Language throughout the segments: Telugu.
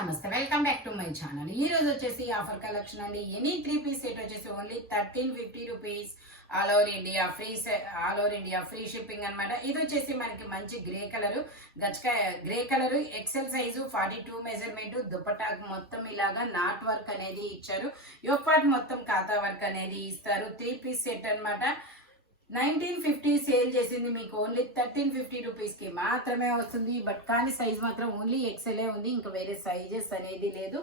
నమస్తే welcome back to my channel. ఈ రోజు వచ్చేసి ఆఫర్ కలెక్షన్ అండి. ఎనీ 3 పీస్ సెట్ వచ్చేసి only 1350 rupees. All over India free shipping అనమాట. ఇది వచ్చేసి మనకి మంచి గ్రే కలర్, గచ్చకాయ grey colour, XL size, 42 measurement. దుపట్టాకు మొత్తం ఇలాగా నాట్ వర్క్ అనేది ఇచ్చారు. యోపాట్ మొత్తం కాతా వర్క్ అనేది ఇస్తారు. 3 పీస్ సెట్ అనమాట. 1950 సేల్ చేసింది మీకు ఓన్లీ 1350 రూపీస్కి మాత్రమే వస్తుంది. బట్ కానీ సైజ్ మాత్రం ఓన్లీ ఎక్సెలే ఉంది, ఇంకా వేరే సైజెస్ అనేది లేదు.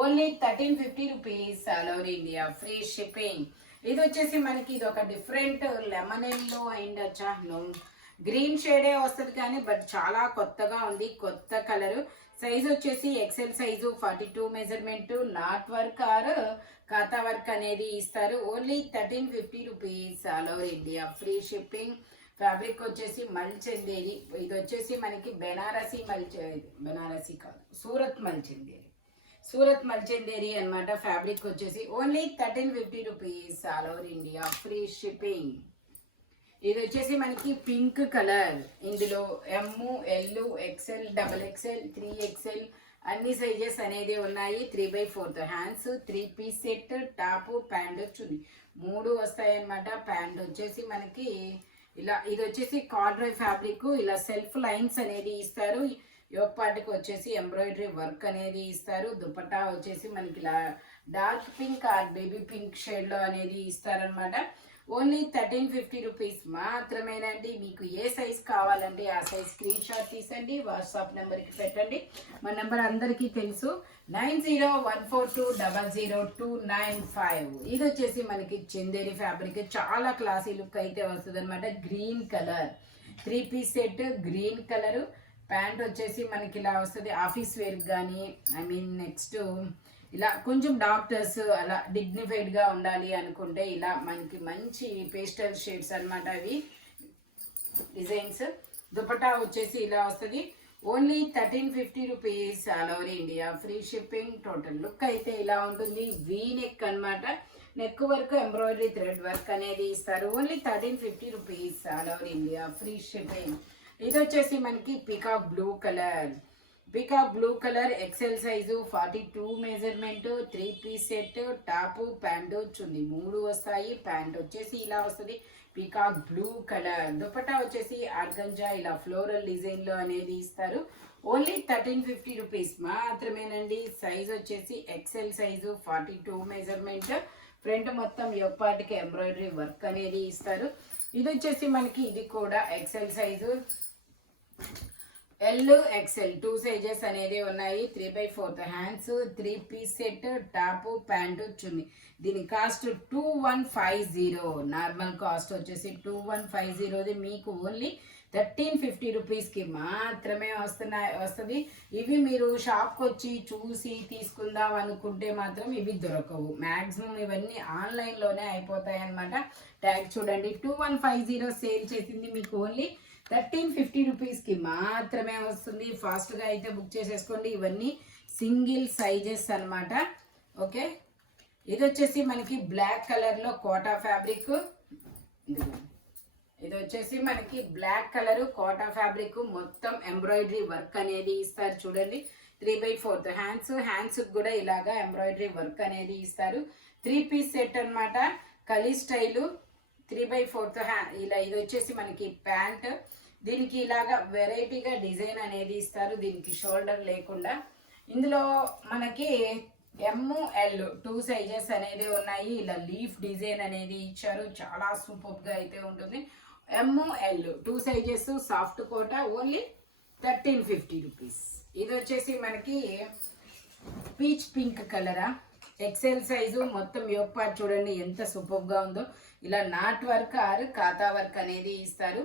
Only 1350 rupees, all over India free shipping. ఇది వచ్చేసి మనకి ఇది ఒక different lemon yellow and green షేడే వస్తుంది కానీ బట్ చాలా కొత్తగా ఉంది, కొత్త కలర్. సైజ్ వచ్చేసి XL size, 42 measurement. Knot work or కాతా వర్క్ అనేది ఇస్తారు. Only 1350 rupees, all over India free shipping. Fabric వచ్చేసి మల్చందేరి. ఇది వచ్చేసి మనకి బెనారసీ కాదు, సూరత్ మల్చందేరి అనమాట. ఫ్యాబ్రిక్ వచ్చేసి only 1350 rupees, all over India free shipping. ఇది వచ్చేసి మనకి పింక్ కలర్. ఇందులో ఎమ్, ఎల్, ఎక్సెల్, XXL, 3XL అన్ని సైజెస్ అనేది ఉన్నాయి. 3/4 hands, 3 piece set, top, pant వచ్చింది, 3 వస్తాయి అనమాట. ప్యాంట్ వచ్చేసి మనకి ఇలా, ఇది వచ్చేసి కార్డ్రాయ్ ఫ్యాబ్రిక్. ఇలా సెల్ఫ్ లైన్స్ అనేది ఇస్తారు. యోక్ పార్ట్కి వచ్చేసి ఎంబ్రాయిడరీ వర్క్ అనేది ఇస్తారు. దుపట్టా వచ్చేసి మనకి ఇలా dark pink are baby pink షేడ్లో అనేది ఇస్తారనమాట. ఓన్లీ 1350 రూపీస్ మాత్రమేనండి. మీకు ఏ సైజ్ కావాలంటే ఆ సైజ్ స్క్రీన్ షాట్ తీసండి, వాట్సాప్ నెంబర్కి పెట్టండి. మా నెంబర్ అందరికీ తెలుసు, 9014200295. ఇది వచ్చేసి మనకి చందేరి ఫ్యాబ్రిక్. చాలా క్లాసీ లుక్ అయితే వస్తుంది అనమాట. Green colour 3 piece set, green colour. Pant వచ్చేసి మనకి ఇలా వస్తుంది. ఆఫీస్ వేర్ కానీ నెక్స్ట్ ఇలా కొంచెం డాక్టర్స్ అలా డిగ్నిఫైడ్గా ఉండాలి అనుకుంటే ఇలా మనకి మంచి పేస్టల్ షేడ్స్ అనమాట అవి డిజైన్స్. దుపట్టా వచ్చేసి ఇలా వస్తుంది. Only 1350 rupees, all over India free shipping. Total look అయితే ఇలా ఉంటుంది. వీ నెక్ అనమాట. Neck work, embroidery thread work అనేది ఇస్తారు. Only 1350 rupees, all over India free shipping. ఇది వచ్చేసి మనకి peacock blue colour, XL size, 42 measurement, 3 piece set, top, pant, chunni 3 వస్తాయి. ప్యాంట్ వచ్చేసి ఇలా వస్తుంది, పీకాక్ బ్లూ కలర్. దుపట్టా వచ్చేసి ఆర్గంజా ఇలా ఫ్లోరల్ డిజైన్లో అనేది ఇస్తారు. ఓన్లీ 1350 రూపీస్ మాత్రమేనండి. సైజ్ వచ్చేసి ఎక్సెల్ సైజు, 42 మెజర్మెంట్. ఫ్రంట్ మొత్తం యోపాటికి ఎంబ్రాయిడరీ వర్క్ అనేది ఇస్తారు. ఇది వచ్చేసి మనకి ఇది కూడా XL size, L, XL 2 sizes అనేది ఉన్నాయి. 3/4 hands, 3 piece set, top, pant, chunni. దీని కాస్ట్ 2150. నార్మల్ కాస్ట్ వచ్చేసి 2150. మీకు ఓన్లీ 1350 రూపీస్కి మాత్రమే వస్తుంది. ఇవి మీరు షాప్కి వచ్చి చూసి తీసుకుందాం అనుకుంటే మాత్రం ఇవి దొరకవు. మ్యాక్సిమం ఇవన్నీ ఆన్లైన్లోనే అయిపోతాయి అనమాట. ట్యాగ్ చూడండి, 2150 సేల్ చేసింది మీకు ఓన్లీ 1350 రూపీస్కి మాత్రమే వస్తుంది. ఫాస్ట్గా అయితే బుక్ చేసేసుకోండి. ఇవన్నీ సింగిల్ సైజెస్ అనమాట. ఓకే, ఇది వచ్చేసి మనకి బ్లాక్ కలర్లో కోటా ఫ్యాబ్రిక్. ఇది వచ్చేసి మనకి బ్లాక్ కలర్ కోటా ఫ్యాబ్రిక్. మొత్తం ఎంబ్రాయిడరీ వర్క్ అనేది ఇస్తారు చూడండి. 3/4 హ్యాండ్స్ కూడా ఇలాగా ఎంబ్రాయిడరీ వర్క్ అనేది ఇస్తారు. 3 పీస్ సెట్ అనమాట. కలీ స్టైలు, 3/4 ఇలా. ఇది వచ్చేసి మనకి ప్యాంట్. దీనికి ఇలాగా వెరైటీగా డిజైన్ అనేది ఇస్తారు. దీనికి షోల్డర్ లేకుండా. ఇందులో మనకి ఎమ్, ఎల్ 2 సైజెస్ అనేది ఉన్నాయి. ఇలా లీఫ్ డిజైన్ అనేది ఇచ్చారు. చాలా సూపర్గా అయితే ఉంటుంది. M, L 2 sizes, soft Kota. Only 1350 rupees. ఇది వచ్చేసి మనకి పీచ్ పింక్ కలరా, ఎక్సెల్ సైజు. మొత్తం యోక్ పార్ట్ చూడండి ఎంత సూపర్గా ఉందో. ఇలా నాట్ వర్క్ ఆర్ కాతా వర్క్ అనేది ఇస్తారు.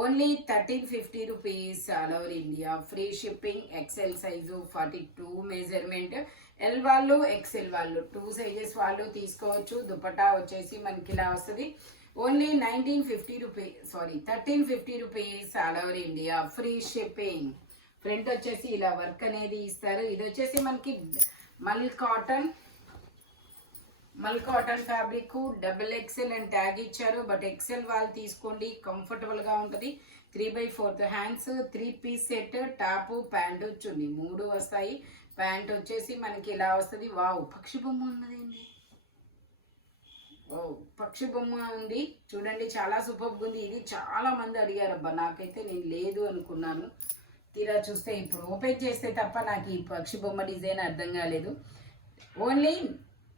Only 1350 rupees, all over India free shipping. XL size, 42 measurement. L వాళ్ళు, ఎక్సెల్ వాళ్ళు 2 సైజెస్ వాళ్ళు తీసుకోవచ్చు. దుపట్టా వచ్చేసి మనకి ఇలా వస్తుంది. Only 1350 rupees, all over India free shipping. Front వచ్చేసి ఇలా వర్క్ అనేది ఇస్తారు. ఇది వచ్చేసి మనకి మల్ కాటన్ ఫ్యాబ్రిక్. XXL అని ట్యాగ్ ఇచ్చారు. బట్ ఎక్సెల్ వాళ్ళు తీసుకోండి, కంఫర్టబుల్గా ఉంటుంది. 3/4 hands, 3 piece set, top, pant, chunni 3 వస్తాయి. ప్యాంట్ వచ్చేసి మనకి ఇలా వస్తుంది. వావ్, పక్షి బొమ్మ ఉన్నదండి. ఓ, పక్షి బొమ్మ ఉంది చూడండి, చాలా సూపర్గా ఉంది. ఇది చాలా మంది అడిగారు అబ్బా, నాకైతే నేను లేదు అనుకున్నాను. తీరా చూస్తే ఇప్పుడు ఓపెన్ చేస్తే తప్ప నాకు ఈ పక్షి బొమ్మ డిజైన్ అర్థం కాలేదు. Only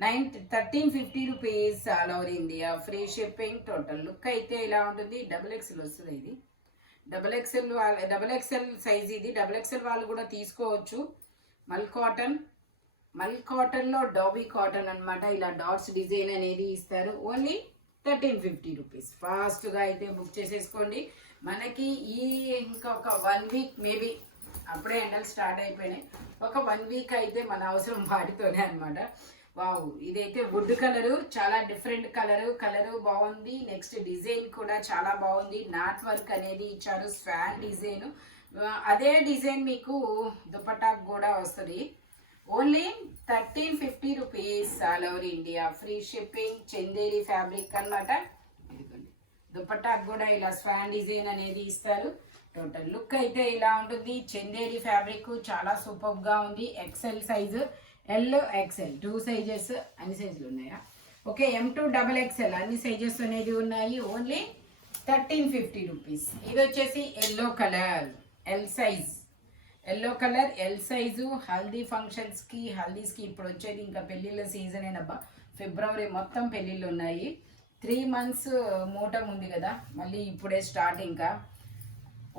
1350 rupees all over India, free shipping. Total look అయితే ఇలా ఉంటుంది. XXL వస్తుంది ఇది. XXL సైజ్ ఇది. XXL వాళ్ళు కూడా తీసుకోవచ్చు. మల్ కాటన్లో డాబీ కాటన్ అనమాట. ఇలా డాట్స్ డిజైన్ అనేది ఇస్తారు. Only 1350 rupees. ఫాస్ట్గా అయితే బుక్ చేసేసుకోండి. మనకి ఈ ఇంకొక 1 వీక్ మేబీ, అప్పుడే ఎండలు స్టార్ట్ అయిపోయినాయి. ఒక 1 వీక్ అయితే మన అవసరం వాటితోనే అనమాట. వావ్, ఇదైతే వుడ్ కలరు, చాలా డిఫరెంట్ కలరు బాగుంది. నెక్స్ట్ డిజైన్ కూడా చాలా బాగుంది. నాట్ వర్క్ అనేది ఇచ్చారు, స్వాన్ డిజైన్. అదే డిజైన్ మీకు దుపట్టాకు కూడా వస్తుంది. Only 1350 rupees all over India, free shipping. Chanderi fabric అనమాట. ఇదిగోండి, దుపట్టాకు కూడా ఇలా స్వాన్ డిజైన్ అనేది ఇస్తారు. టోటల్ లుక్ అయితే ఇలా ఉంటుంది. చందేరి ఫ్యాబ్రిక్ చాలా సూపర్గా ఉంది. XL సైజు, XL 2 సైజెస్, అన్ని సైజులు ఉన్నాయా? ఓకే, M to XXL అన్ని సైజెస్ అనేది ఉన్నాయి. Only 1350 rupees. ఇది వచ్చేసి yellow colour, L size. Haldi ఫంక్షన్స్కి, హల్దీస్కి ఇప్పుడు వచ్చేది ఇంకా పెళ్ళిళ్ళ సీజన్ ఏనబ్బా. ఫిబ్రవరి మొత్తం పెళ్ళిళ్ళు ఉన్నాయి. 3 months మూటం ఉంది కదా, మళ్ళీ ఇప్పుడే స్టార్ట్. ఇంకా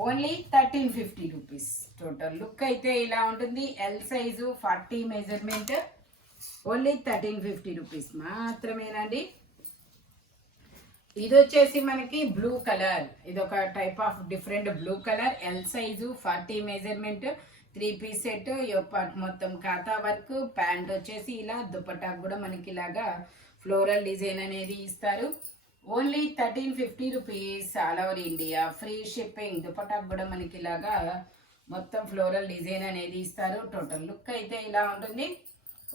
ఓన్లీ 1350 రూపీస్. టోటల్ లుక్ అయితే ఇలా ఉంటుంది. L size, 40 measurement. Only 1350 rupees మాత్రమేనండి. ఇది వచ్చేసి మనకి బ్లూ కలర్. ఇది ఒక type of different blue colour. L size, 40 measurement. 3 piece set. మొత్తం కాతా వర్క్. ప్యాంట్ వచ్చేసి ఇలా, దుపట్టాకు కూడా మనకి ఇలాగా ఫ్లోరల్ డిజైన్ అనేది ఇస్తారు. Only 1350 rupees all over India, free shipping. దుపట్టాకు కూడా మనకి ఇలాగా మొత్తం ఫ్లోరల్ డిజైన్ అనేది ఇస్తారు. టోటల్ లుక్ అయితే ఇలా ఉంటుంది.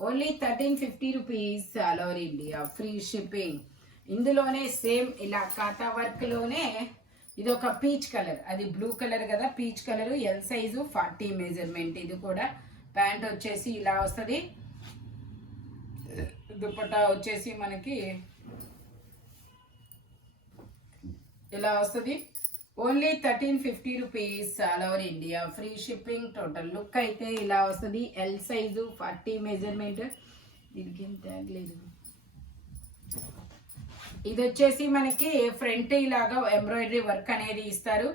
Only 1350 rupees all over India, free shipping. ఇందులోనే సేమ్ ఇలా కాతా వర్క్లోనే ఇది ఒక పీచ్ కలర్, అది బ్లూ కలర్ కదా, peach colour. L size, 40 measurement. ఇది కూడా ప్యాంట్ వచ్చేసి ఇలా వస్తుంది. దుపట్టా వచ్చేసి మనకి ఇలా వస్తుంది. Only 1350 rupees all over India, free shipping. Total look అయితే ఇలా వస్తుంది. L size, 40 measurement. దీనికి ఏం ట్యాగ్ లేదు. ఇది వచ్చేసి మనకి ఫ్రంట్ ఇలాగా ఎంబ్రాయిడరీ వర్క్ అనేది ఇస్తారు.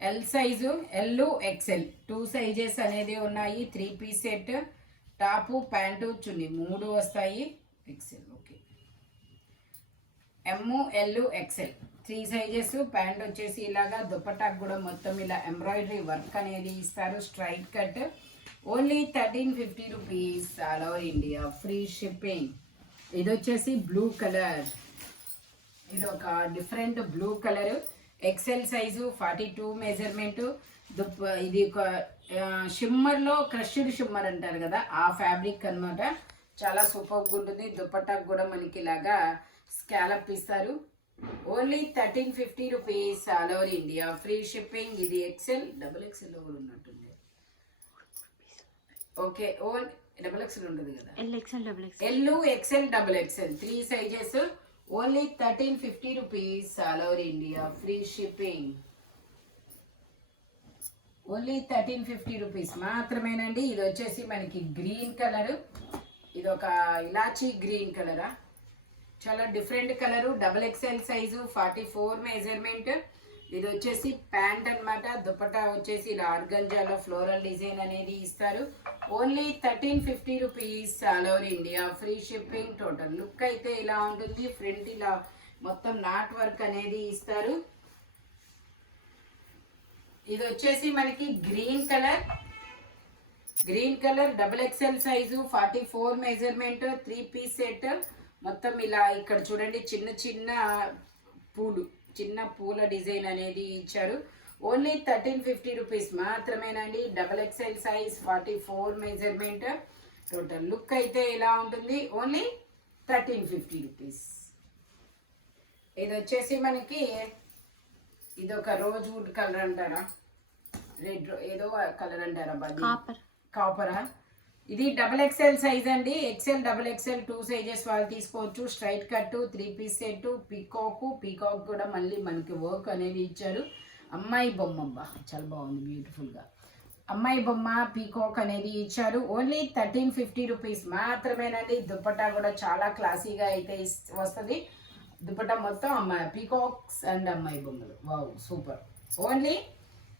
L సైజు, XL 2 సైజెస్ అనేది ఉన్నాయి. 3 piece set. Top, pant, chunni 3 వస్తాయి. XL okay. M, L, XL 3 sizes. Pant వచ్చేసి ఇలాగా, దుపట్టాకు కూడా మొత్తం ఇలా ఎంబ్రాయిడరీ వర్క్ అనేది ఇస్తారు. Straight cut. Only 1350 rupees all over India, free shipping. ఇది వచ్చేసి బ్లూ కలర్. ఇది ఒక different blue colour. XL size, 42 measurement. ఇది ఒక షిమ్మర్లో క్రష్డ్ షిమ్మర్ అంటారు కదా, ఆ ఫ్యాబ్రిక్ అనమాట. చాలా సూపర్గా ఉంటుంది. దుపట్టాకు కూడా మనకి ఇలాగా స్కాలప్ ఇస్తారు. Only 1350 rupees all over India, free shipping. ఇది XL, XXL కూడా ఉన్నట్టుంది. ఓకే, XXL ఉంటుంది కదా. L, XL, XXL 3 sizes. Only 1350 rupees all over India, free shipping. Only 1350 rupees మాత్రమేనండి. ఇది వచ్చేసి మనకి గ్రీన్ కలర్. ఇది ఒక ఇలాచీ గ్రీన్ కలరా, చాలా different colour. XXL size, 44 measurement. ఇది వచ్చేసి ప్యాంట్ అనమాట. దుపట్టా వచ్చేసి ఇలా ఆర్గంజాలో ఫ్లోరల్ డిజైన్ అనేది ఇస్తారు. Only 1350 rupees all over India, free shipping. Total look అయితే ఇలా ఉంటుంది. ఫ్రంట్ ఇలా మొత్తం నాట్ వర్క్ అనేది ఇస్తారు. ఇది వచ్చేసి మనకి green colour. XXL size, 44 measurement. 3 piece set. మొత్తం ఇలా ఇక్కడ చూడండి, చిన్న చిన్న పూల డిజైన్ అనేది ఇచ్చారు. ఓన్లీ 1350 రూపీస్ మాత్రమేనండి. XXL size, 44 measurement. Total look అయితే ఇలా ఉంటుంది. Only 1350 rupees. ఇది వచ్చేసి మనకి ఇది ఒక రోజ్ వుడ్ కలర్ అంటారా, రెడ్ ఏదో కలర్ అంటారా, కాపరా. ఇది XXL సైజ్ అండి. ఎక్సెల్ XXL 2 సైజెస్ వాళ్ళు తీసుకోవచ్చు. Straight cut 3 piece set peacock కూడా మళ్ళీ మనకి వర్క్ అనేది ఇచ్చారు. అమ్మాయి బొమ్మ అబ్బా చాలా బాగుంది, బ్యూటిఫుల్గా అమ్మాయి బొమ్మ పీకాక్ అనేది ఇచ్చారు. ఓన్లీ 1350 రూపీస్ మాత్రమేనండి. దుపట్టా కూడా చాలా క్లాసీగా అయితే వస్తుంది. దుపట్టా మొత్తం అమ్మాయి పీకాక్స్ అండ్ అమ్మాయి బొమ్మలు. Wow super. Only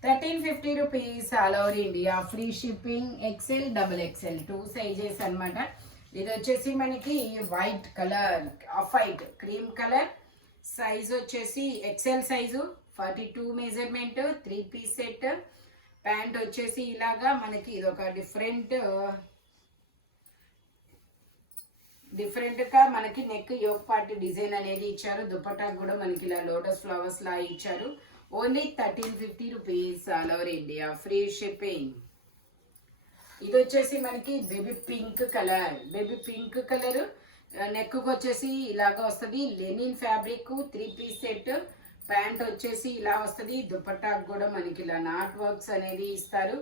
1350 rupees all over India. Free shipping. XL XXL 2 sizes అనమాట. ఇది వచ్చేసి మనకి white colour, off white cream colour. Size వచ్చేసి XL size, 42 measurement, 3 piece set. Pant వచ్చేసి ఇలాగా మనకి ఇది ఒక డిఫరెంట్గా మనకి నెక్ యోక్ పార్ట్ డిజైన్ అనేది ఇచ్చారు. దుపట్టా కూడా మనకి ఇలా లోటస్ ఫ్లవర్స్ లా ఇచ్చారు. Only 1350 rupees all over India. Free shipping. ఇది వచ్చేసి మనకి బేబీ పింక్ కలర్. నెక్ వచ్చేసి ఇలాగా వస్తుంది. Linen fabric, 3 piece set. Pant వచ్చేసి ఇలా వస్తుంది. దుపట్టా కూడా మనకి ఇలా నాట్ వర్క్స్ అనేది ఇస్తారు.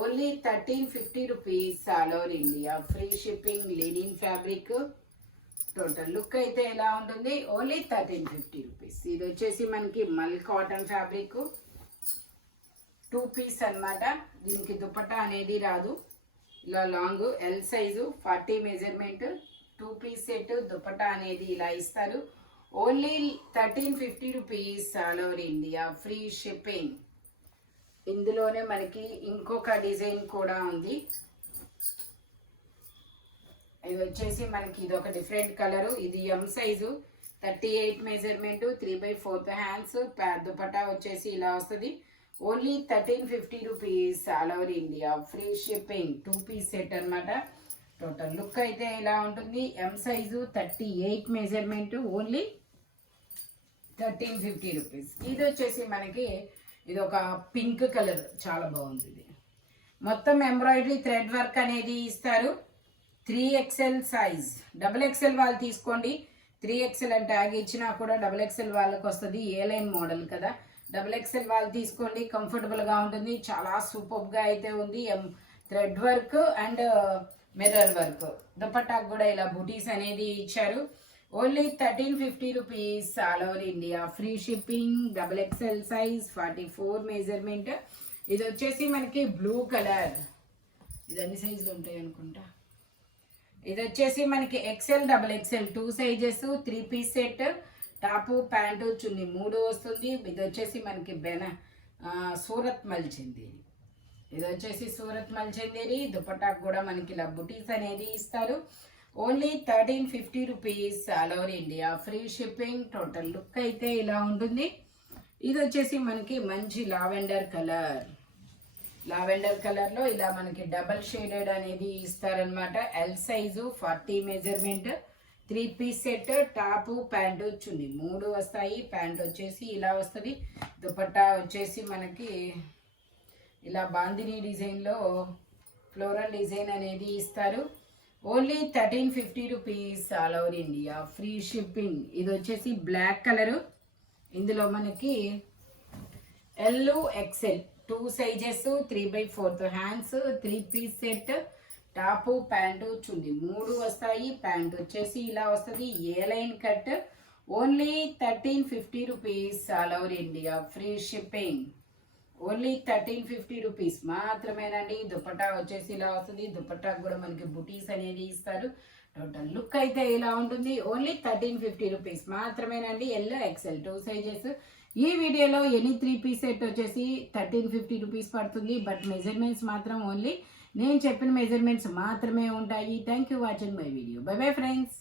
Only 1350 rupees all over India. Free shipping. Linen fabric. Total look అయితే ఎలా ఉంటుంది? Only 1350 rupees. ఇది వచ్చేసి మనకి మల్ కాటన్ ఫ్యాబ్రిక్, 2 పీస్ అనమాట. దీనికి దుపట్టా అనేది రాదు. ఇలా long L size, 40 measurement, 2 piece set. Dupatta అనేది ఇలా ఇస్తారు. Only 1350 rupees all over India. Free shipping. ఇందులోనే మనకి ఇంకొక డిజైన్ కూడా ఉంది. ఇది వచ్చేసి మనకి ఇది ఒక డిఫరెంట్ కలరు. ఇది M size, 38 measurement, 3/4 hands. Dupatta వచ్చేసి ఇలా వస్తుంది. Only 1350 rupees all over India. Free shipping. 2 piece set అనమాట. టోటల్ లుక్ అయితే ఇలా ఉంటుంది. M size, 38 measurement, only 1350 rupees. ఇది వచ్చేసి మనకి ఇది ఒక పింక్ కలర్, చాలా బాగుంది. ఇది మొత్తం ఎంబ్రాయిడరీ థ్రెడ్ వర్క్ అనేది ఇస్తారు. 3XL size. XXL వాళ్ళు తీసుకోండి. 3XL అని ట్యాగ్ ఇచ్చినా కూడా XXL వాళ్ళకి వస్తుంది. ఏ లైన్ మోడల్ కదా. XXL వాళ్ళు తీసుకోండి, కంఫర్టబుల్గా ఉంటుంది. చాలా సూపర్గా అయితే ఉంది. Thread work and mirror work. దుపట్టాకు కూడా ఇలా బుటీస్ అనేది ఇచ్చారు. Only 1350 rupees all over India. Free shipping. XXL size, 44 measurement. ఇది వచ్చేసి మనకి బ్లూ కలర్. ఇది అన్ని సైజులు ఉంటాయి అనుకుంటా. ఇది వచ్చేసి మనకి XL XXL 2 sizes, 3 piece set. Top, pant, chunni 3 వస్తుంది. ఇది వచ్చేసి మనకి సూరత్ మల్చిందేరి. ఇది వచ్చేసి సూరత్ మల్చిందేరి. దుపట్టాకు కూడా మనకి ఇలా బుటీస్ అనేది ఇస్తారు. Only 1350 rupees all over India. Free shipping. Total look అయితే ఇలా ఉంటుంది. ఇది వచ్చేసి మనకి మంచి లావెండర్ కలర్లో ఇలా మనకి డబల్ షేడెడ్ అనేది ఇస్తారనమాట. L size, 40 measurement, 3 piece set. Top, pant, chunni 3 వస్తాయి. ప్యాంట్ వచ్చేసి ఇలా వస్తుంది. దుపట్టా వచ్చేసి మనకి ఇలా బాందిని డిజైన్లో ఫ్లోరల్ డిజైన్ అనేది ఇస్తారు. Only 1350 rupees all over India. Free shipping. ఇది వచ్చేసి బ్లాక్ కలరు. ఇందులో మనకి L XL 2 sizes, 3/4 hands, 3 piece set. Top, pant, chunni 3 వస్తాయి. ప్యాంట్ వచ్చేసి ఇలా వస్తుంది. A line cut. Only 1350 rupees all over India. Free shipping. Only 1350 rupees మాత్రమేనండి. దుపట్టా వచ్చేసి ఇలా వస్తుంది. దుపట్టాకు కూడా మనకి బుటీస్ అనేది ఇస్తారు. టోటల్ లుక్ అయితే ఇలా ఉంటుంది. ఓన్లీ 1350 రూపీస్ మాత్రమేనండి. L XL 2 sizes. ఈ వీడియోలో ఎనీ 3 పీస్ సెట్ వచ్చేసి 1350 రూపీస్ పడుతుంది. బట్ మెజర్మెంట్స్ మాత్రం ఓన్లీ నేను చెప్పిన మెజర్మెంట్స్ మాత్రమే ఉంటాయి. Thank you watching my video. By bye friends.